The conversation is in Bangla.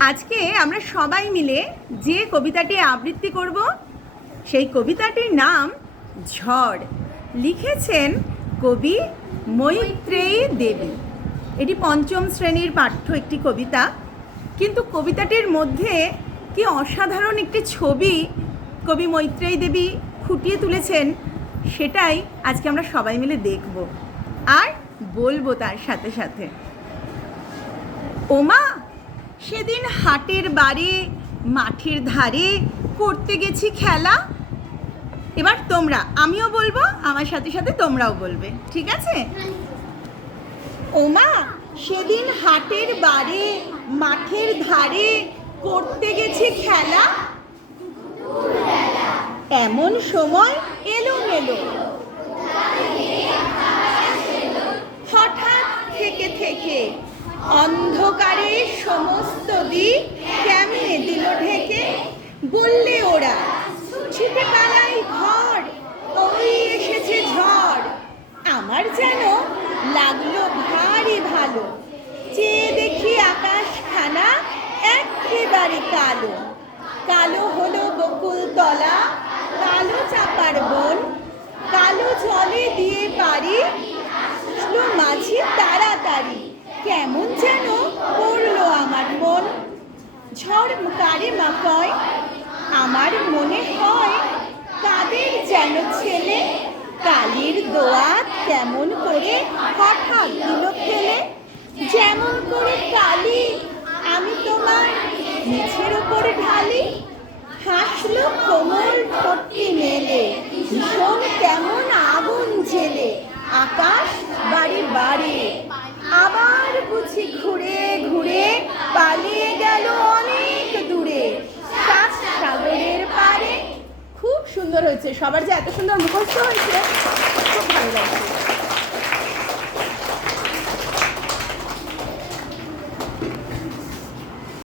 আজকে আমরা সবাই মিলে যে কবিতাটি আবৃত্তি করব, সেই কবিতাটির নাম ঝড়। লিখেছেন কবি মৈত্রেয়ী দেবী। এটি পঞ্চম শ্রেণির পাঠ্য একটি কবিতা। কিন্তু কবিতাটির মধ্যে কি অসাধারণ একটি ছবি কবি মৈত্রেয়ী দেবী ফুটিয়ে তুলেছেন, সেটাই আজকে আমরা সবাই মিলে দেখব। আর বলব তার সাথে সাথে। ওমা সেদিন হাটের বাড়ি, মাঠের ধারে করতে গেছি খেলা। এবার তোমরা, আমিও বলব, আমার সাথে সাথে তোমরাও বলবে, ঠিক আছে? ওমা, সেদিন হাটের বাড়ি, মাঠের ধারে করতে গেছি খেলা। এমন সময় এলো মেলো হঠাৎ থেকে থেকে অন্ধকারে ওরা ছুটে পালাই ঘর ওই এসেছে ঝড়। আমার যেন লাগল ভারী ভালো, চেয়ে দেখি আকাশখানা একেবারে কালো। কালো হলো বকুল তলা, কালো চাপার বন, কালো জলে দিয়ে পারি মাঝি তাড়াতাড়ি, কেমন যেন পড়ল আমার মন। ঝড় কারে মা কয় আমার মনে হয় কাদের যেন ছেলে? কালির দোয়া কেমন করে হঠাৎ দিল ফেলে? যেমন করে কালি, আমি তোমার নিচের ওপরে ঢালি। হাসলো কোমল ঠোঁটটি মেলে, ভীষণ কেমন আগুন জেলে আকাশ বাড়ি বাড়ি, আবার বুঝি ঘুরে হয়েছে সবার যে এত সুন্দর মুখস্থ হয়েছে